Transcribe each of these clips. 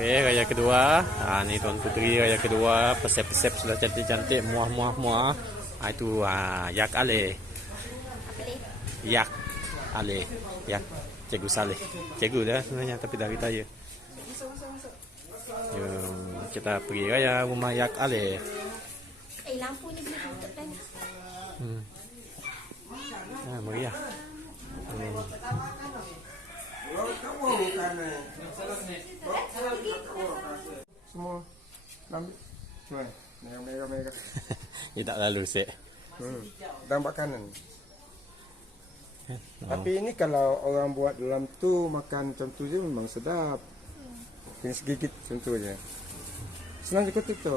Oke, raya kedua. Ni Tuan Puteri raya kedua. Pesep-pesep sudah cantik-cantik, muah-muah-muah. Itu Yak Ale. Yak Ale. Yak Cikgu Saleh. Cikgu dah sebenarnya tapi dah retire. Jom kita pergi raya rumah Yak Ale. Lampu ni boleh tutup kan? Meriah. Semua ambil cuman mereka Dia tak lalu sek. dan makanan. Tapi ini kalau orang buat dalam tu makan macam tu je memang sedap. Kena segigit contohnya. Senang je kutip tu.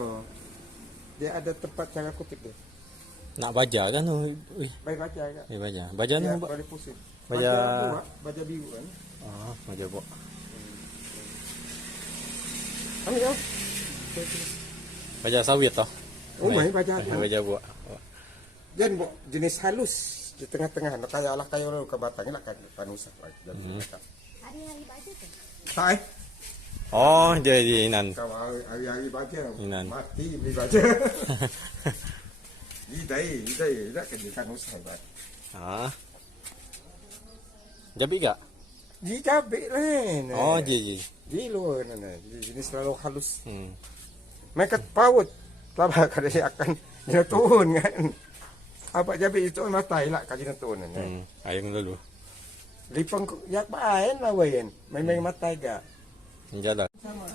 Dia ada tempat cara kutip dia. Nak baja kan tu. Baik baca agak. Baja. Baja ni Dia buat. boleh pusing. Baja Baja biru kan. baja buat. Ambil ya. Baja sawit tau. Oh, mai baja. Baja buat. Jangan buat jenis halus di tengah-tengah. Nak kaya lah kaya lalu ke batang nak kan usah lagi. Hari-hari baca tu. Tak Oh, dia di nan. Kalau hari-hari baca Inan. mati beli baca. Idai tak kerjakan usah buat. Jabi gak? Ji cabai lah. Oh, ji. Ji luar nana. Jenis terlalu halus. Mereka paut. Lama kada dia akan dia turun kan. Apa cabai itu matai lah kada dia turun kan. Ayang dulu. Lipang yak baen lah wayan. Main-main matai gak. Jalan. Sama.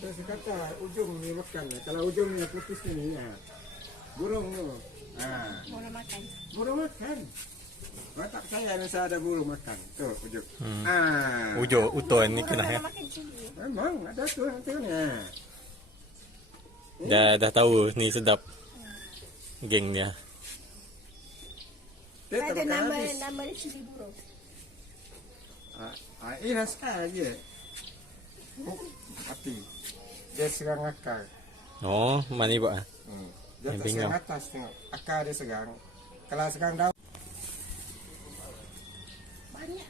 Terus kata ujung ni makan. Kalau ujungnya putih ni ya. Burung tu. Mula makan. Burung makan. Tak saya rasa ada burung makan. Tu ujung. Ujo uton ni kena ya. Makan cili. Memang ada tu nantinya. Dah tahu ni sedap. Geng dia. Ada nama dia cili burung. Ini rasa aja. Mati. Dia serang akar. Oh, mana buat? Dia tak serang atas tengok. Akar dia serang. Kalau serang daun.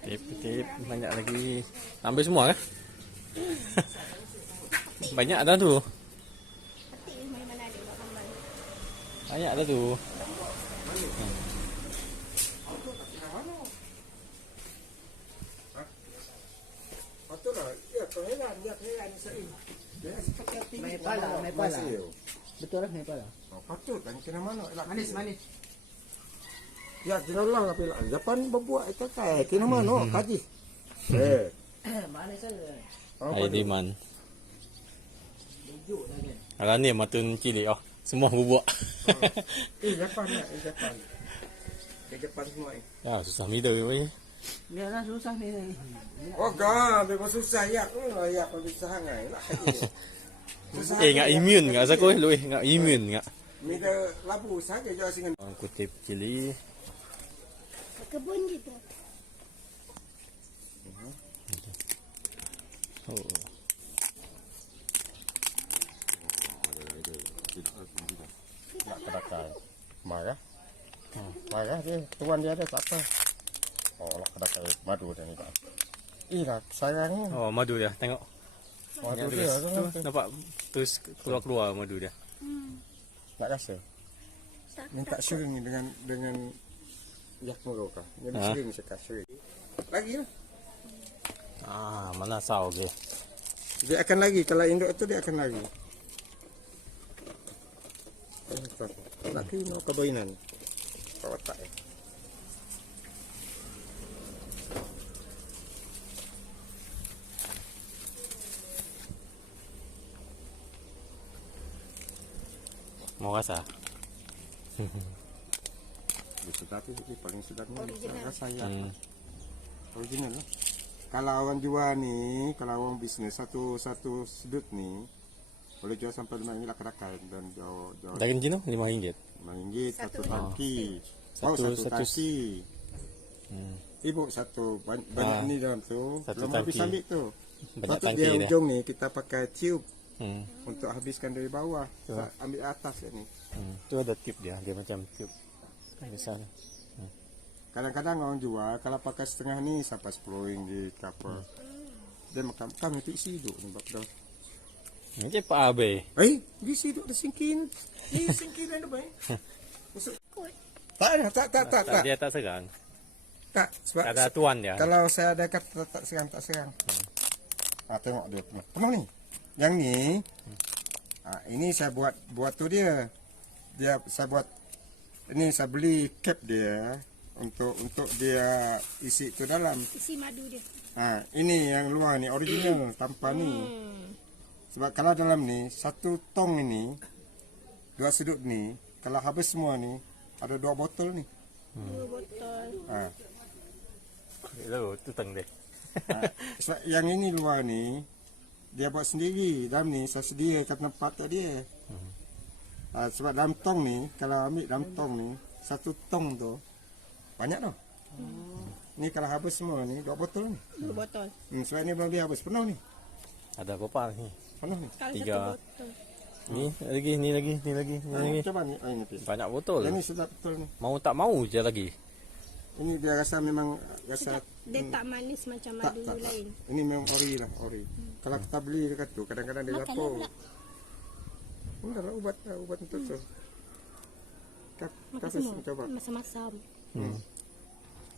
Tip banyak lagi. Ambil semua kan? Banyak dah tu. Hati main mana ada buat kambal. Banyak dah tu. Betul lah. Ya, keheran. Dia keheran sering. Dia seperti hati. Main pala. Betul lah, main pala. Patut kan kena mana. Manis. Ya, kena lah. Japan berbuat itu kan. Kena mana. Kaji. Manis saja. Air diman. Bujuk lagi. Alah ni matun cilik oh. Semua bubuk. Japan lah. Japan. Japan semua ni. Ya, susah mida weh. Dia lah susah ni. Oh, gak. Memang susah. Ya, ya. Bisa hangai lah. Ngak imun ngak sa ko lu ngak imun ngak. Minta labu saja jauh singan. Kutip cili. Kebun gitu. Oh. Tak kedakar. Marah. Marah dia. Tuan dia ada tak apa. Oh, lah kedakar madu dia ni. Iya, sayangnya. Oh, madu dia. Tengok. Madu dia. Tu, nampak terus keluar madu dia. Tak rasa. Minta syuring dengan yak mereka. Jadi syuring saya syuring. Lagi lah. Mana saw ke? Dia akan lagi. Kalau induk itu dia akan lagi. Lagi mau kebainan. Kau tak ya. Mau rasa? Tapi paling sedapnya rasa ya. Original lah. Kalau orang jual ni, kalau orang bisnes satu sudut ni boleh jual sampai RM5 kedai dan jual Daging jino RM5. RM5 satu tangki. Satu tangki. Ibu satu banyak ni dalam tu. Satu belum habis tangki. ambil tu. Banyak Patut tangki dia dia. ujung ni kita pakai tube untuk habiskan dari bawah. Ambil atas ni. Tu ada tube dia macam tube. Besar. Kadang-kadang orang jual kalau pakai setengah ni sampai RM10 ke apa. dia makan kami tu isi hidup ni bab dah. Macam Pak Abe. Di hidup dah singkin. Ni singkin dah baik. Kot. Tak. Dia tak serang. Tak, sebab Tak ada tuan dia. kalau saya ada kata tak serang. Tengok dia penuh ni. Yang ni, ini saya buat tu dia. Saya buat ini saya beli cap dia untuk dia isi tu dalam. Isi madu dia. Ini yang luar ni original tanpa ni. Sebab kalau dalam ni satu tong ini 2 sudut ni kalau habis semua ni ada 2 botol ni. 2 botol. Lalu tu teng dia. Sebab yang ini luar ni dia buat sendiri. Dalam ni saya sediakan tempat tak dia. Sebab dalam tong ni kalau ambil dalam tong ni satu tong tu banyak tau. Ni kalau habis semua ni 2 botol ni. 2 botol. Sebab ni belum dia habis penuh ni. Ada berapa ni? Penuh ni. Kalau 3. 1 botol. Ni lagi. Coba ni. Ini pis. Banyak botol. Yang ni sedap betul ni. Mau tak mau je lagi. Ini dia rasa memang rasa Dia tak manis macam tak. madu lain. Ini memang ori lah, ori. Kalau kita beli dekat tu kadang-kadang dia Makan lapor. pula. Enggak lah ubat untuk tu. Makan Kasih semua. coba. Masam-masam.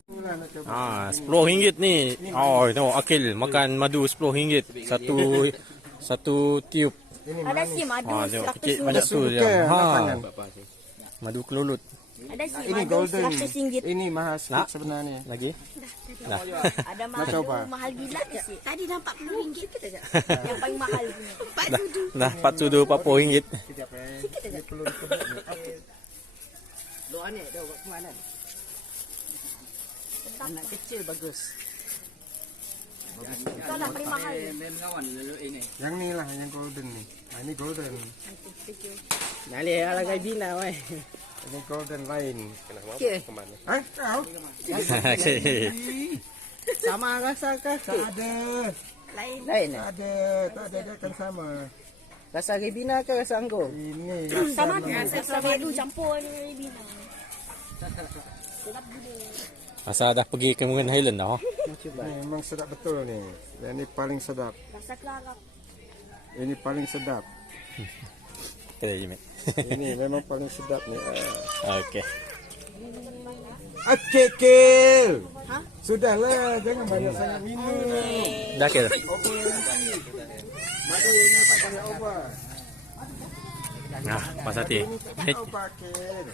Mula nak coba. RM10 ni. Oh, tengok Akil makan madu RM10. Satu tiup. Ini Ada manis. si madu Tengok 100 kecil ringgit. banyak tu je. Makangan. Madu kelulut. Ada si Ini madu golden. 100 ringgit. Ini mahal Nak? sikit sebenarnya. Lagi? Dah. Ada Nak madu coba? mahal gila ke sih? Tadi dah 40 ringgit saja. Yang paling mahal punya. Dah RM40. Sekejap Ini perlu dikebut ni. Okey. Doa ni, dah buat kemana? Anak kecil bagus. Kau nak paling mahal. Mengawan dulu ini. Yang ni lah yang golden ni. Ini golden. Nali ala kay bina weh. Ini golden lain. Okey. Kau? Sama rasa ke? Tak ada. Lain. Lain Tak ada. Tak ada dia akan sama. Rasa kay bina ke rasa anggur? Ini Sama rasa madu campur dengan bina. Sedap gila. Masa dah pergi ke Cameron Highland dah. memang sedap betul ni. Yang ni paling sedap. Rasa kelarap. Ini paling sedap. Kita je, Mat. Ini memang paling sedap ni. Okey. Akil. Sudahlah, jangan banyak sangat minum. Dah ke? Madu ini tak banyak obat. Nah, Pak Sati. Ini tak obat, Akil.